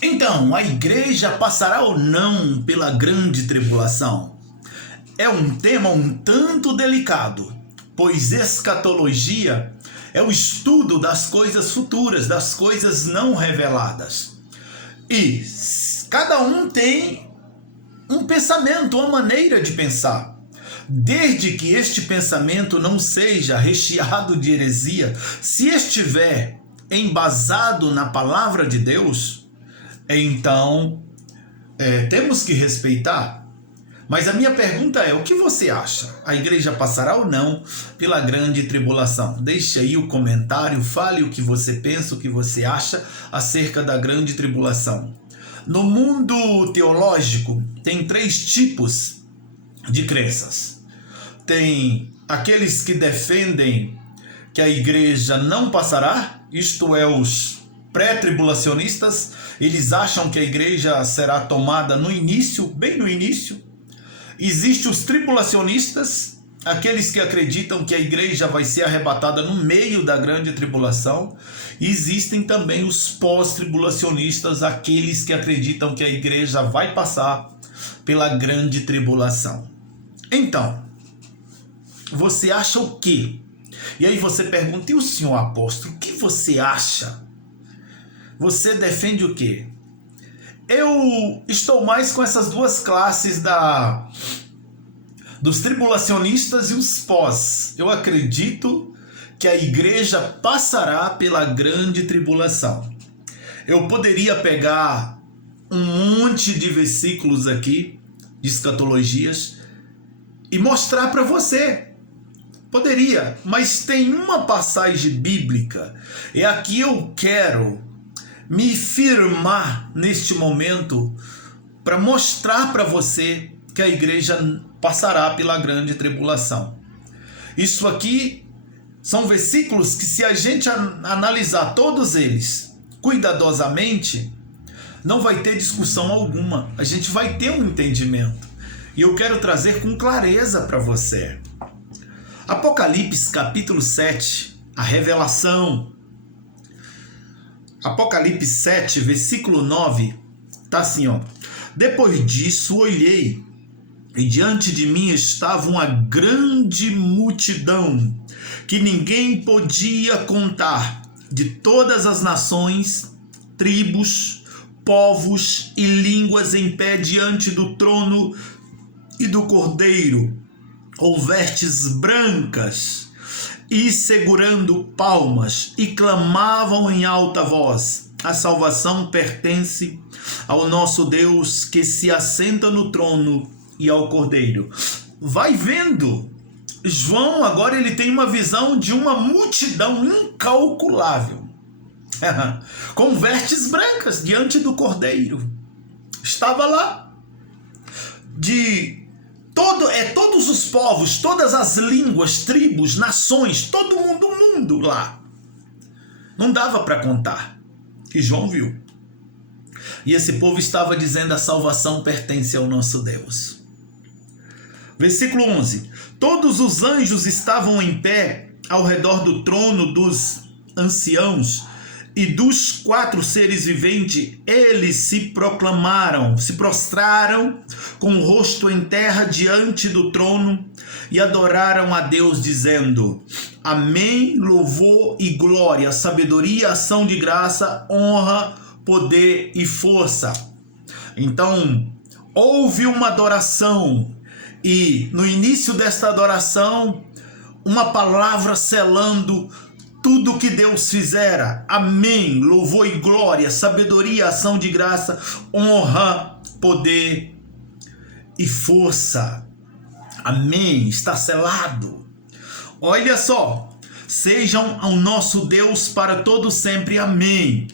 Então, a igreja passará ou não pela grande tribulação? É um tema um tanto delicado, pois escatologia é o estudo das coisas futuras, das coisas não reveladas. E cada um tem um pensamento, uma maneira de pensar. Desde que este pensamento não seja recheado de heresia, se estiver embasado na palavra de Deus, então temos que respeitar. Mas a minha pergunta é, o que você acha? A igreja passará ou não pela grande tribulação? Deixe aí o comentário, fale o que você pensa, o que você acha acerca da grande tribulação. No mundo teológico, tem 3 tipos de crenças. Tem aqueles que defendem que a igreja não passará, isto é, os pré-tribulacionistas. Eles acham que a igreja será tomada no início, bem no início. Existem os tribulacionistas, aqueles que acreditam que a igreja vai ser arrebatada no meio da grande tribulação. E existem também os pós-tribulacionistas, aqueles que acreditam que a igreja vai passar pela grande tribulação. Então, você acha o quê? E aí você pergunta, e o senhor apóstolo, o que você acha? Você defende o quê? Eu estou mais com essas duas classes dos tribulacionistas e os pós. Eu acredito que a igreja passará pela grande tribulação. Eu poderia pegar um monte de versículos aqui, de escatologias, e mostrar para você. Poderia, mas tem uma passagem bíblica, é a que eu quero me firmar neste momento para mostrar para você que a igreja passará pela grande tribulação. Isso aqui são versículos que, se a gente analisar todos eles cuidadosamente, não vai ter discussão alguma. A gente vai ter um entendimento. E eu quero trazer com clareza para você. Apocalipse capítulo 7, a revelação. Apocalipse 7, versículo 9, está assim, ó. Depois disso olhei, e diante de mim estava uma grande multidão, que ninguém podia contar, de todas as nações, tribos, povos e línguas em pé diante do trono e do Cordeiro, com vestes brancas, e segurando palmas, e clamavam em alta voz: a salvação pertence ao nosso Deus, que se assenta no trono, e ao Cordeiro. Vai vendo, João agora ele tem uma visão de uma multidão incalculável, com vestes brancas diante do Cordeiro. Estava lá todos os povos, todas as línguas, tribos, nações, todo mundo lá. Não dava para contar. E João viu. E esse povo estava dizendo: a salvação pertence ao nosso Deus. Versículo 11. Todos os anjos estavam em pé ao redor do trono dos anciãos e dos 4 seres viventes. Eles se prostraram com o rosto em terra diante do trono e adoraram a Deus, dizendo: amém, louvor e glória, sabedoria, ação de graça, honra, poder e força. Então, houve uma adoração, e no início desta adoração, uma palavra selando tudo que Deus fizera. Amém, louvor e glória, sabedoria, ação de graça, honra, poder e força. Amém, está selado. Olha só: sejam ao nosso Deus para todo sempre. Amém.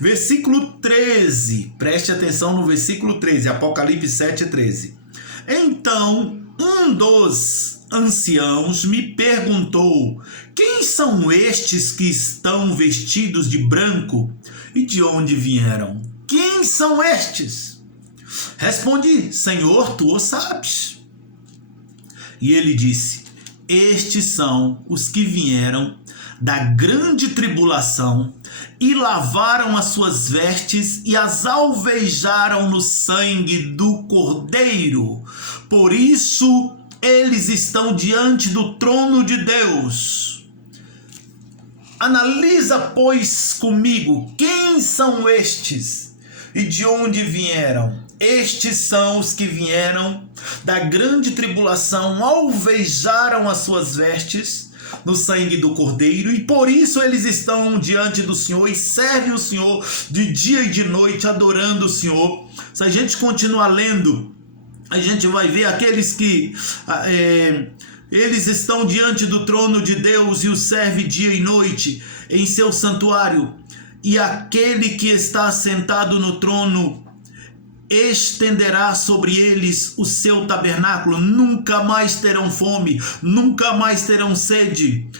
Versículo 13, preste atenção no versículo 13, Apocalipse 7, 13. Então um dos anciãos me perguntou: quem são estes que estão vestidos de branco e de onde vieram? Quem são estes? Respondi: Senhor, tu o sabes. E ele disse: estes são os que vieram da grande tribulação e lavaram as suas vestes e as alvejaram no sangue do Cordeiro. Por isso eles estão diante do trono de Deus. Analisa, pois, comigo, quem são estes e de onde vieram? Estes são os que vieram da grande tribulação, alvejaram as suas vestes no sangue do Cordeiro, e por isso eles estão diante do Senhor e servem o Senhor de dia e de noite, adorando o Senhor. Se a gente continuar lendo, a gente vai ver aqueles que eles estão diante do trono de Deus e o serve dia e noite em seu santuário, e aquele que está sentado no trono estenderá sobre eles o seu tabernáculo. Nunca mais terão fome, nunca mais terão sede.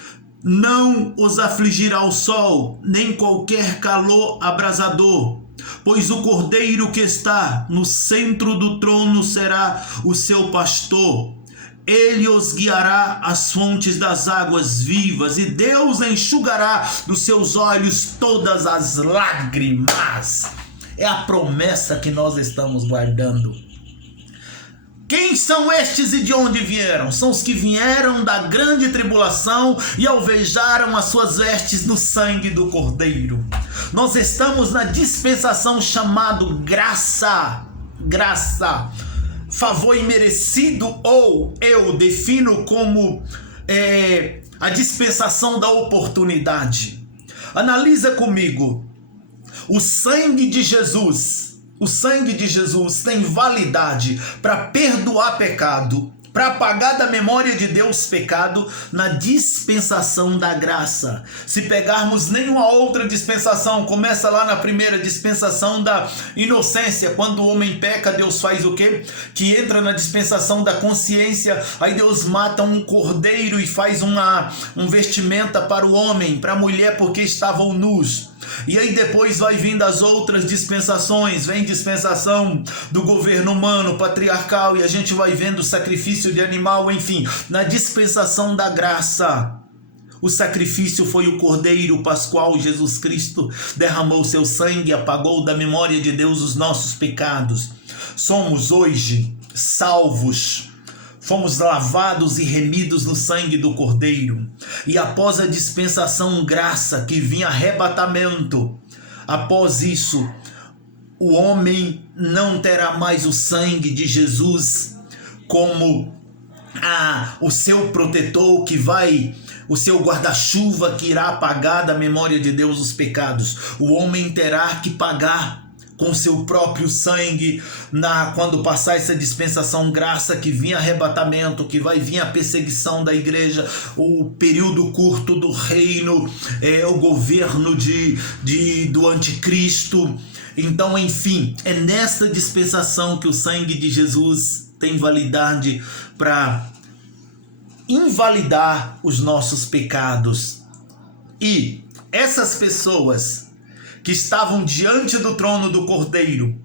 Não os afligirá o sol, nem qualquer calor abrasador, pois o Cordeiro que está no centro do trono será o seu pastor. Ele os guiará às fontes das águas vivas, e Deus enxugará dos seus olhos todas as lágrimas. É a promessa que nós estamos guardando. Quem são estes e de onde vieram? São os que vieram da grande tribulação e alvejaram as suas vestes no sangue do Cordeiro. Nós estamos na dispensação chamado graça. Graça. Favor imerecido, ou eu defino como a dispensação da oportunidade. Analisa comigo. O sangue de Jesus tem validade para perdoar pecado, para apagar da memória de Deus pecado na dispensação da graça. Se pegarmos nenhuma outra dispensação, começa lá na primeira dispensação da inocência, quando o homem peca, Deus faz o quê? Que entra na dispensação da consciência, aí Deus mata um cordeiro e faz um vestimenta para o homem, para a mulher, porque estavam nus. E aí depois vai vindo as outras dispensações, vem dispensação do governo humano, patriarcal, e a gente vai vendo o sacrifício de animal, enfim, na dispensação da graça. O sacrifício foi o Cordeiro Pascual, Jesus Cristo derramou seu sangue, apagou da memória de Deus os nossos pecados. Somos hoje salvos. Fomos lavados e remidos no sangue do Cordeiro. E após a dispensação graça, que vinha arrebatamento, após isso, o homem não terá mais o sangue de Jesus como o seu protetor o seu guarda-chuva que irá apagar da memória de Deus os pecados. O homem terá que pagar com seu próprio sangue, quando passar essa dispensação graça, que vinha arrebatamento, que vai vir a perseguição da igreja, o período curto do reino, o governo do anticristo. Então, enfim, é nesta dispensação que o sangue de Jesus tem validade para invalidar os nossos pecados. E essas pessoas que estavam diante do trono do Cordeiro,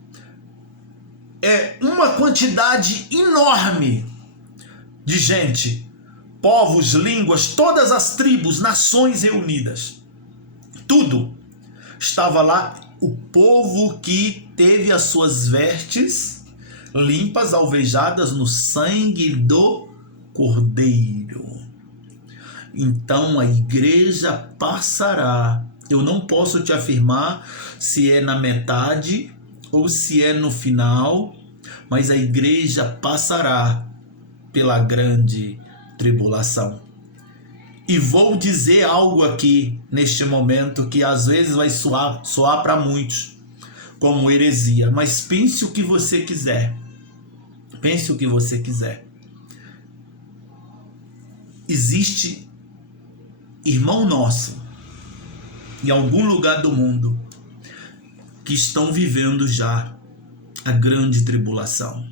uma quantidade enorme de gente, povos, línguas, todas as tribos, nações reunidas, tudo estava lá. O povo que teve as suas vestes limpas, alvejadas no sangue do Cordeiro. Então a igreja passará. Eu não posso te afirmar se é na metade ou se é no final, mas a igreja passará pela grande tribulação. E vou dizer algo aqui neste momento que às vezes vai soar para muitos como heresia, mas pense o que você quiser. Pense o que você quiser. Existe irmão nosso em algum lugar do mundo que estão vivendo já a grande tribulação.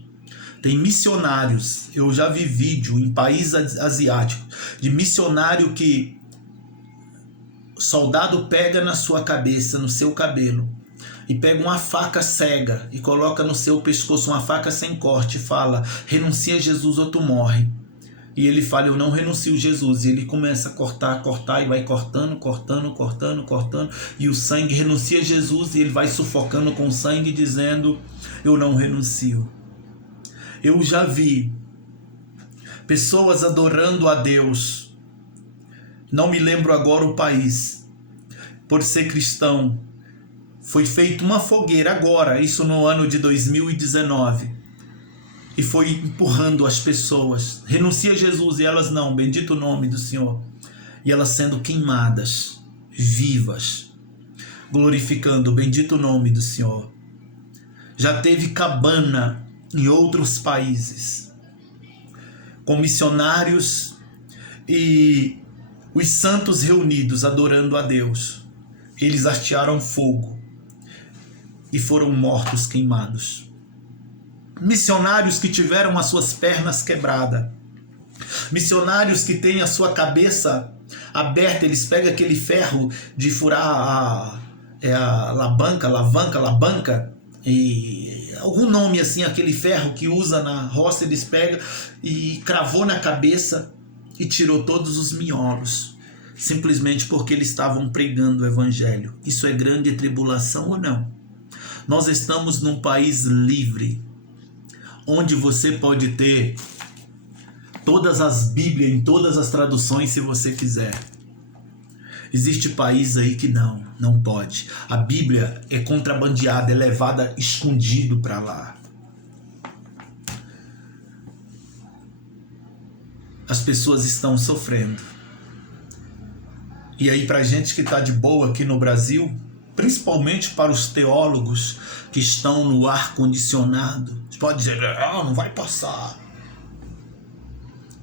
Tem missionários, eu já vi vídeo em países asiáticos, de missionário que o soldado pega na sua cabeça, no seu cabelo, e pega uma faca cega e coloca no seu pescoço, uma faca sem corte, e fala: renuncia a Jesus ou tu morre. E ele fala, eu não renuncio Jesus. E ele começa a cortar e vai cortando. E o sangue renuncia Jesus e ele vai sufocando com o sangue dizendo, eu não renuncio. Eu já vi pessoas adorando a Deus. Não me lembro agora o país. Por ser cristão. Foi feita uma fogueira agora, isso no ano de 2019. E foi empurrando as pessoas. Renuncia a Jesus e elas não, bendito o nome do Senhor. E elas sendo queimadas, vivas, glorificando o bendito nome do Senhor. Já teve cabana em outros países, com missionários e os santos reunidos adorando a Deus. Eles atearam fogo e foram mortos queimados. Missionários que tiveram as suas pernas quebradas. Missionários que têm a sua cabeça aberta. Eles pegam aquele ferro de furar a alavanca, e algum nome assim, aquele ferro que usa na roça, eles pegam e cravou na cabeça e tirou todos os miolos. Simplesmente porque eles estavam pregando o evangelho. Isso é grande tribulação ou não? Nós estamos num país livre, onde você pode ter todas as Bíblias em todas as traduções se você quiser. Existe país aí que não pode. A Bíblia é contrabandeada, é levada escondido para lá. As pessoas estão sofrendo. E aí, para a gente que está de boa aqui no Brasil, principalmente para os teólogos que estão no ar-condicionado, você pode dizer, não vai passar.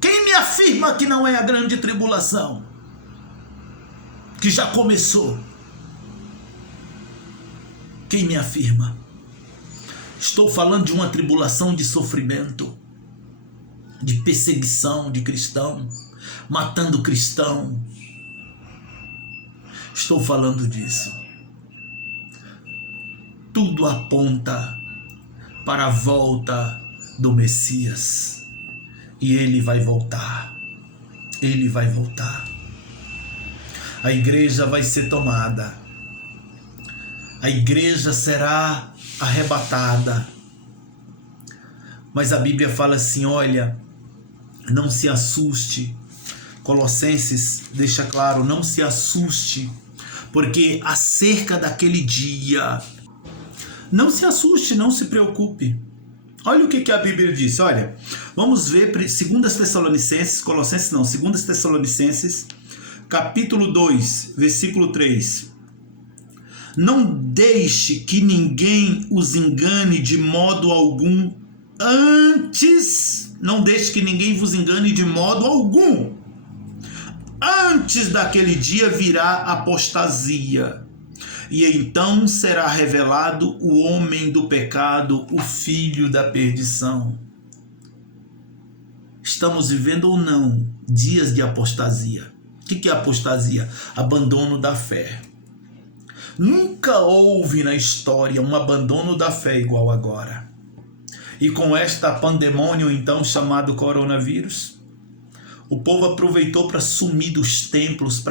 Quem me afirma que não é a grande tribulação? Que já começou? Quem me afirma? Estou falando de uma tribulação de sofrimento, de perseguição de cristão, matando cristão. Estou falando disso. Tudo aponta para a volta do Messias. E ele vai voltar. Ele vai voltar. A igreja vai ser tomada. A igreja será arrebatada. Mas a Bíblia fala assim, olha, não se assuste. Colossenses deixa claro, não se assuste, porque acerca daquele dia, não se assuste, não se preocupe. Olha o que a Bíblia diz, olha, vamos ver 2 Tessalonicenses, Colossenses não, 2 Tessalonicenses, capítulo 2, versículo 3. Não deixe que ninguém os engane de modo algum, não deixe que ninguém vos engane de modo algum. Antes daquele dia virá apostasia, e então será revelado o homem do pecado, o filho da perdição. Estamos vivendo ou não dias de apostasia? O que é apostasia? Abandono da fé. Nunca houve na história um abandono da fé igual agora. E com esta pandemônio então chamado coronavírus, o povo aproveitou para sumir dos templos,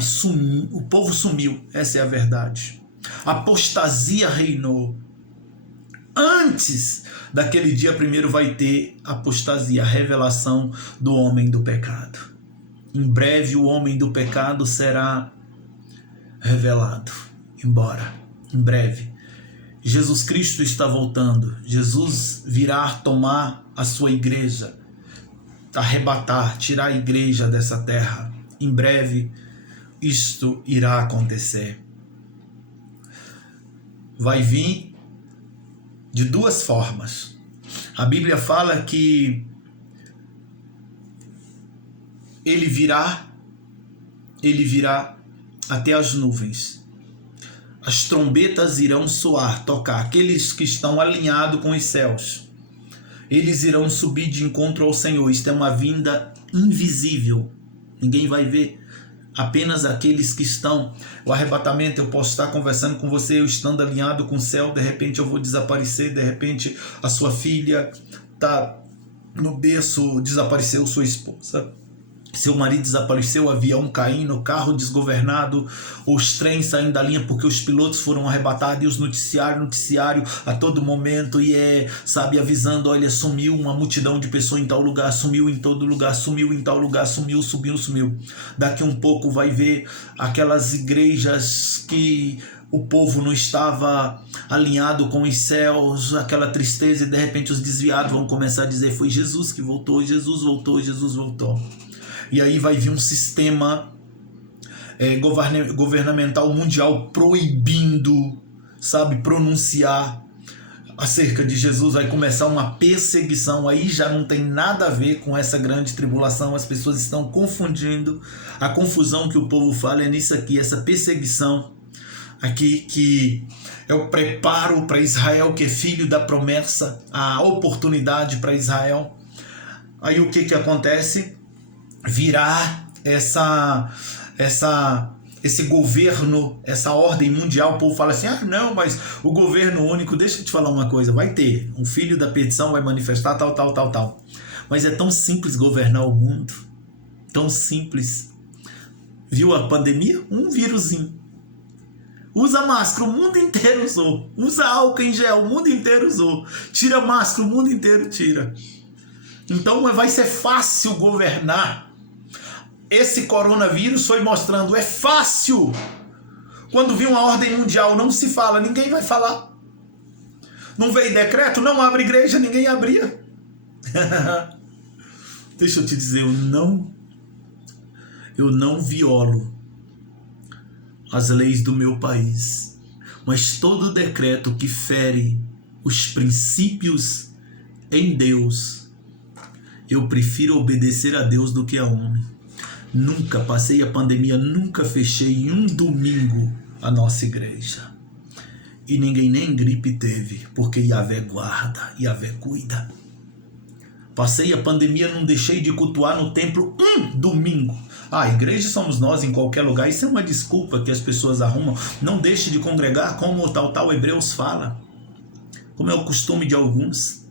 sumir. O povo sumiu, essa é a verdade. A apostasia reinou. Antes daquele dia primeiro vai ter apostasia, a revelação do homem do pecado. Em breve o homem do pecado será revelado. Embora, em breve. Jesus Cristo está voltando. Jesus virá tomar a sua igreja, arrebatar, tirar a igreja dessa terra. Em breve isto irá acontecer. Vai vir de duas formas. A Bíblia fala que ele virá até as nuvens. As trombetas irão soar, tocar. Aqueles que estão alinhados com os céus, eles irão subir de encontro ao Senhor. Isto é uma vinda invisível. Ninguém vai ver. Apenas aqueles que estão. O arrebatamento, eu posso estar conversando com você, eu estando alinhado com o céu, de repente eu vou desaparecer, de repente a sua filha está no berço desapareceu sua esposa, seu marido desapareceu, o avião caindo, o carro desgovernado, os trens saindo da linha porque os pilotos foram arrebatados, e os noticiário a todo momento, e sabe, avisando, olha, sumiu uma multidão de pessoas em tal lugar, sumiu em todo lugar, sumiu em tal lugar, sumiu. Daqui um pouco vai ver aquelas igrejas que o povo não estava alinhado com os céus, aquela tristeza, e de repente os desviados vão começar a dizer, foi Jesus que voltou, Jesus voltou, Jesus voltou. E aí vai vir um sistema governamental mundial proibindo, sabe, pronunciar acerca de Jesus. Vai começar uma perseguição, aí já não tem nada a ver com essa grande tribulação, as pessoas estão confundindo, a confusão que o povo fala é nisso aqui, essa perseguição aqui, que é o preparo para Israel, que é filho da promessa, a oportunidade para Israel. Aí o que acontece? Virá esse governo, essa ordem mundial. O povo fala assim, não, mas o governo único, deixa eu te falar uma coisa, vai ter, um filho da perdição vai manifestar tal. Mas é tão simples governar o mundo, tão simples. Viu a pandemia? Um vírusinho. Usa máscara, o mundo inteiro usou. Usa álcool em gel, o mundo inteiro usou. Tira máscara, o mundo inteiro tira. Então vai ser fácil governar. Esse coronavírus foi mostrando, é fácil. Quando vir uma ordem mundial, não se fala, ninguém vai falar. Não veio decreto, não abre igreja, ninguém abria. Deixa eu te dizer, eu não violo as leis do meu país, mas todo decreto que fere os princípios em Deus, eu prefiro obedecer a Deus do que a homem. Nunca passei a pandemia, nunca fechei em um domingo a nossa igreja. E ninguém nem gripe teve, porque Yahvé guarda, Yahvé cuida. Passei a pandemia, não deixei de cultuar no templo um domingo. A igreja somos nós em qualquer lugar. Isso é uma desculpa que as pessoas arrumam. Não deixe de congregar, como o tal Hebreus fala, como é o costume de alguns.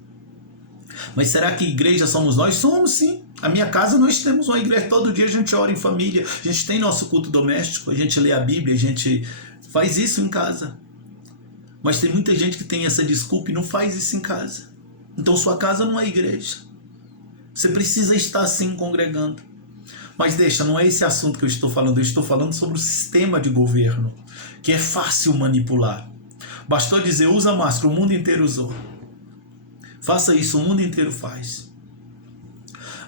Mas será que igreja somos nós? Somos sim. A minha casa nós temos uma igreja, todo dia a gente ora em família, a gente tem nosso culto doméstico, a gente lê a Bíblia, a gente faz isso em casa. Mas tem muita gente que tem essa desculpa e não faz isso em casa. Então sua casa não é igreja. Você precisa estar assim congregando. Mas deixa, não é esse assunto que eu estou falando sobre o sistema de governo, que é fácil manipular. Bastou dizer, usa máscara, o mundo inteiro usou. Faça isso, o mundo inteiro faz.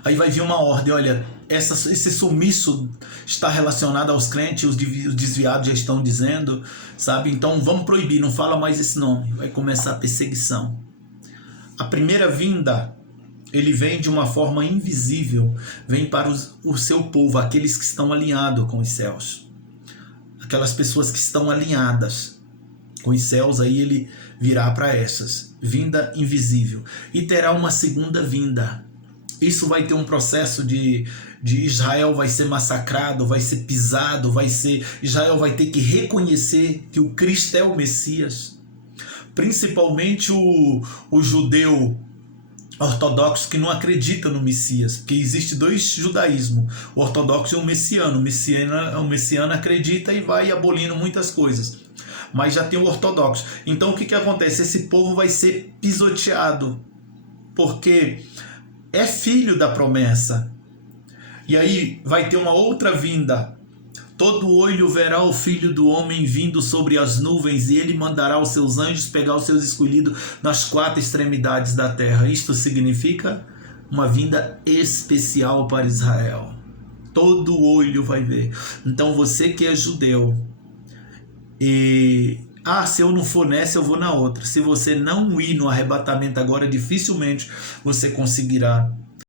Aí vai vir uma ordem, olha, esse sumiço está relacionado aos crentes, os desviados já estão dizendo, sabe? Então vamos proibir, não fala mais esse nome. Vai começar a perseguição. A primeira vinda, ele vem de uma forma invisível, vem para o seu povo, aqueles que estão alinhados com os céus. Aquelas pessoas que estão alinhadas com os céus, aí ele virá para essas. Vinda invisível. E terá uma segunda vinda. Isso vai ter um processo de Israel vai ser massacrado, vai ser pisado, Israel vai ter que reconhecer que o Cristo é o Messias. Principalmente o judeu ortodoxo que não acredita no Messias, porque existe dois judaísmos, o ortodoxo e o messiano. O messiano acredita e vai abolindo muitas coisas, mas já tem o ortodoxo. Então o que acontece? Esse povo vai ser pisoteado, porque é filho da promessa. E aí vai ter uma outra vinda. Todo olho verá o Filho do Homem vindo sobre as nuvens, e ele mandará os seus anjos pegar os seus escolhidos nas quatro extremidades da terra. Isto significa uma vinda especial para Israel. Todo olho vai ver. Então você que é judeu, se eu não for nessa, eu vou na outra. Se você não ir no arrebatamento agora, dificilmente você conseguirá